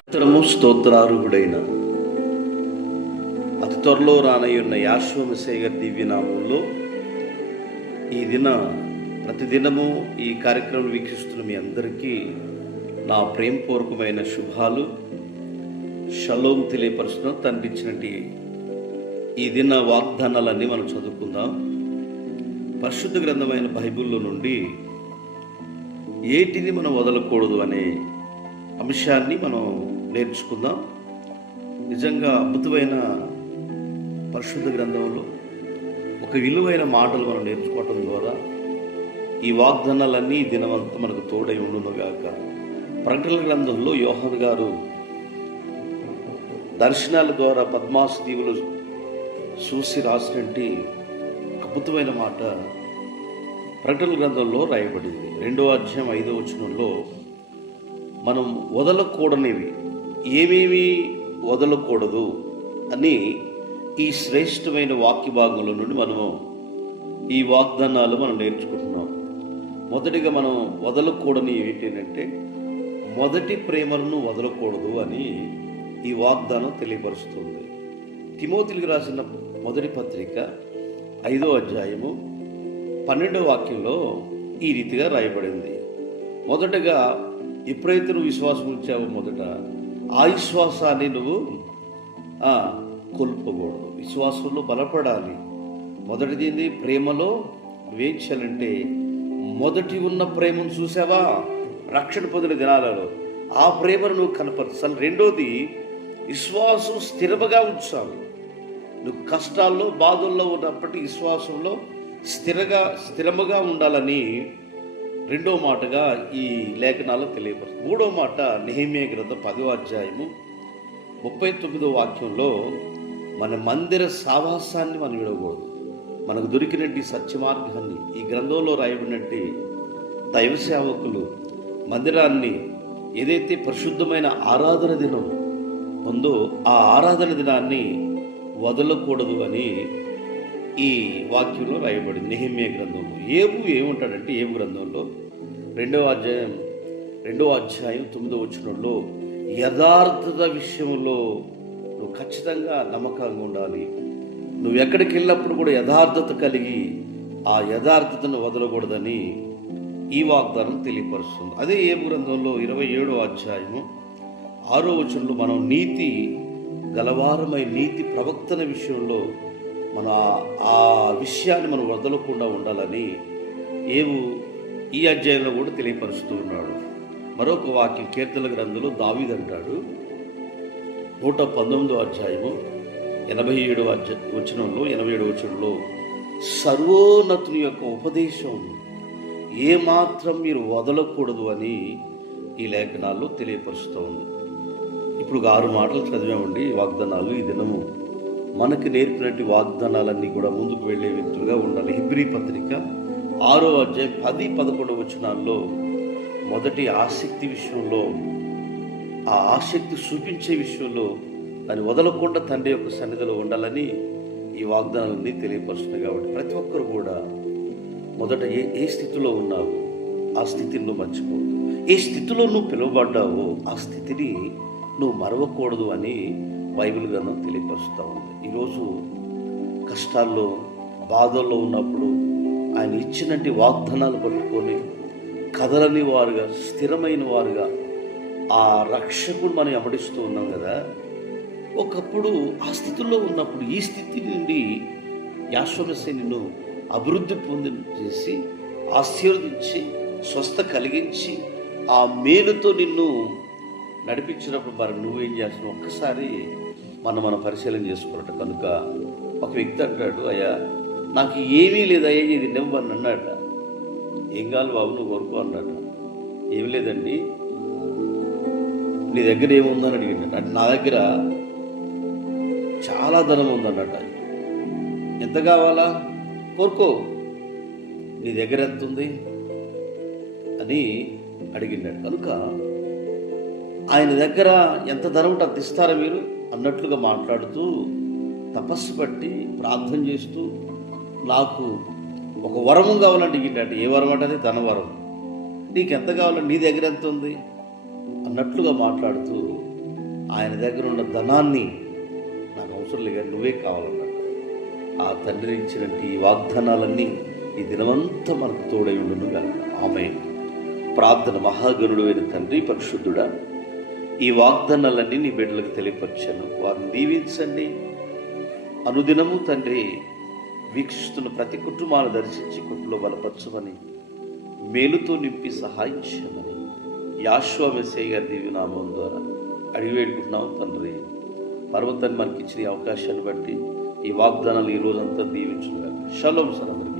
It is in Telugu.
స్తోత్రము స్తోత్రార్హుడైన అతి త్వరలో రానయ్యున్న యాశ్వమసేగ దివ్యనామంలో ఈ దిన ప్రతిదినము ఈ కార్యక్రమం వీక్షిస్తున్న మీ అందరికీ నా ప్రేమపూర్వకమైన శుభాలు. షలోం తెలియపరుస్తున్న. తండ్రి ఇచ్చినట్టు ఈ దిన వాగ్దానాలన్నీ మనం చదువుకుందాం. పరిశుద్ధ గ్రంథమైన బైబిల్లో నుండి ఏటిని మనం వదలకూడదు అనే అంశాన్ని మనం నేర్చుకుందాం. నిజంగా అద్భుతమైన పరిశుద్ధ గ్రంథంలో ఒక విలువైన మాటలు మనం నేర్చుకోవటం ద్వారా ఈ వాగ్దానాలన్నీ ఈ మనకు తోడై ఉండునుగాక ప్రకటన గ్రంథంలో యోహన్ గారు దర్శనాల ద్వారా పద్మాసు దీవులు చూసి రాసినట్టు అద్భుతమైన మాట ప్రకటన గ్రంథంలో రాయబడింది. రెండో అధ్యాయం ఐదో వచనంలో మనం వదలకూడనివి. ఏమేమి వదలకూడదు అని ఈ శ్రేష్టమైన వాక్య భాగంలో నుండి మనము ఈ వాగ్దానాలు మనం నేర్చుకుంటున్నాం. మొదటిగా మనం వదలకూడని ఏంటంటే మొదటి ప్రేమలను వదలకూడదు అని ఈ వాగ్దానం తెలియపరుస్తుంది. తిమోతికి రాసిన మొదటి పత్రిక ఐదో అధ్యాయము పన్నెండో వాక్యంలో ఈ రీతిగా రాయబడింది. మొదటగా ఎప్పుడైతే నువ్వు విశ్వాసం ఉంచావో మొదట. ఆ విశ్వాసాన్ని నువ్వు కోల్పోకూడదు. విశ్వాసంలో బలపడాలి. మొదటిది ఏంది? ప్రేమలో నువ్వేం చేయాలంటే మొదటి ఉన్న ప్రేమను చూసావా? రక్షణ పొందిన దినాలలో ఆ ప్రేమను నువ్వు కనపరచాలి రెండోది విశ్వాసం స్థిరముగా ఉంచాలి. నువ్వు కష్టాల్లో బాధల్లో ఉన్నప్పటి విశ్వాసంలో స్థిరగా స్థిరముగా ఉండాలని రెండో మాటగా ఈ లేఖనాలు తెలియపరుస్తుంది. మూడో మాట నెహిమే గ్రంథం పదో అధ్యాయము ముప్పై తొమ్మిదో వాక్యంలో మన మందిర సావాసాన్ని మనం విడవకూడదు మనకు దొరికినట్టు సత్యమార్గాన్ని ఈ గ్రంథంలో రాయబడినట్టు దైవ సేవకులు మందిరాన్ని ఏదైతే పరిశుద్ధమైన ఆరాధన దినం ఉందో ఆ ఆరాధన దినాన్ని వదలకూడదు అని ఈ వాక్యంలో రాయబడింది. నెహిమ్య గ్రంథంలో. ఏవు ఏముంటాడంటే ఏవు గ్రంథంలో రెండవ అధ్యాయం రెండవ అధ్యాయం తొమ్మిదో వచ్చినంలో యథార్థత విషయంలో నువ్వు ఖచ్చితంగా నమ్మకంగా ఉండాలి. నువ్వు ఎక్కడికి వెళ్ళినప్పుడు కూడా యథార్థత కలిగి ఆ యథార్థతను వదలకూడదని ఈ వాగ్దానం తెలియపరుస్తుంది. అదే ఏ గ్రంథంలో ఇరవై ఏడో అధ్యాయము ఆరో వచనంలో మనం నీతి గలవారమై నీతి ప్రవక్తన విషయంలో మన ఆ- విషయాన్ని మనం వదలకుండా ఉండాలని ఏవు ఈ అధ్యాయంలో కూడా తెలియపరుస్తూ ఉన్నాడు. మరొక వాక్యం కీర్తన గ్రంథంలో దావీదంటాడు నూట పంతొమ్మిదో అధ్యాయము ఎనభై ఏడవ అధ్యా వచనంలో ఎనభై ఏడవ వచనంలో సర్వోన్నతుని యొక్క ఉపదేశం ఏమాత్రం మీరు వదలకూడదు అని ఈ లేఖనాల్లో తెలియపరుస్తూ ఉంది. ఇప్పుడు ఆరు మాటలు చదివామండి వాగ్దానాలు ఈ దినము. మనకి నేర్పినటువంటి వాగ్దానాలన్నీ కూడా ముందుకు వెళ్ళే వ్యక్తులుగా ఉండాలి. హిబ్రి పత్రిక ఆరో అధ్యాయం పది పదకొండు వచనాల్లో మొదటి ఆసక్తి విషయంలో ఆ ఆసక్తి చూపించే విషయంలో దాన్ని వదలకుండా తండ్రి యొక్క సన్నిధిలో ఉండాలని ఈ వాగ్దానాలన్నీ తెలియపరుస్తున్నాయి కాబట్టి ప్రతి ఒక్కరు కూడా మొదట ఏ ఏ స్థితిలో ఉన్నావు ఆ స్థితిని నువ్వు మర్చిపోవద్దు ఏ స్థితిలో నువ్వు పిలువబడ్డావో ఆ స్థితిని నువ్వు మరవకూడదు అని బైబిల్ గ్రంథం తెలియపరుస్తూ ఉంది. ఈరోజు కష్టాల్లో బాధల్లో ఉన్నప్పుడు ఆయన ఇచ్చినట్టు వాగ్దానాలు పట్టుకొని కదలని వారుగా స్థిరమైన వారుగా ఆ రక్షకుడు మనం ఎమడిస్తూ ఉన్నాం కదా. ఒకప్పుడు ఆ స్థితిలో ఉన్నప్పుడు ఈ స్థితి నుండి యాశ్వమస్య నిన్ను అభివృద్ధి పొంది చేసి ఆశీర్వదించి స్వస్థ కలిగించి ఆ మేలుతో నిన్ను నడిపించినప్పుడు మరి నువ్వేం చేస్తున్నావు? ఒక్కసారి మనం మనం పరిశీలన చేసుకోవట కనుక ఒక వ్యక్తి అంటాడు అయ్యా నాకు ఏమీ లేదు అయ్యా ఇది నివ్వని అన్నాడ ఏం కావాలి బాబు నువ్వు కొరకు అన్నాడు. ఏమి లేదండి నీ దగ్గర ఏముందని అడిగింది అంటే నా దగ్గర చాలా ధనం ఉందన్నట ఎంత కావాలా? కోరుకో నీ దగ్గర ఎంత ఉంది అని అడిగిండాడు కనుక ఆయన దగ్గర ఎంత ధనం ఉంటే అంత ఇస్తారా మీరు? అన్నట్లుగా మాట్లాడుతూ తపస్సు పట్టి ప్రార్థన చేస్తూ నాకు ఒక వరము కావాలంటే అడిగిండట ఏ వరం అంటే ధనవరం. నీకు ఎంత కావాలంటే నీ దగ్గర ఎంత ఉంది? అన్నట్లుగా మాట్లాడుతూ ఆయన దగ్గర ఉన్న ధనాన్ని నాకు అవసరం లేదు నువ్వే కావాలన్నాడు ఆ తండ్రి ఇచ్చినట్టు ఈ వాగ్దానాలన్నీ ఈ దినమంతా మనకు తోడై ఉండును కనుక ఆమె ప్రార్థన మహాగణుడు అయిన తండ్రి పరిశుద్ధుడా ఈ వాగ్దానాలన్నీ నీ బిడ్డలకు తెలియపరిచాను. వారిని దీవించండి. అనుదినము తండ్రి వీక్షిస్తున్న ప్రతి కుటుంబాన్ని దర్శించి కుటుంబంలో బలపరచమని మేలుతో నింపి సహాయించమని చేయమని యాశ్వ మెస్సయ్య గారి దివ్యనామం ద్వారా అడిగి వేడుకుంటున్నాం తండ్రి. పర్వతాన్ని మనకి ఇచ్చిన అవకాశాన్ని బట్టి ఈ వాగ్దానాలు ఈ రోజంతా దీవించుగా షలోం సార్ అందరికి.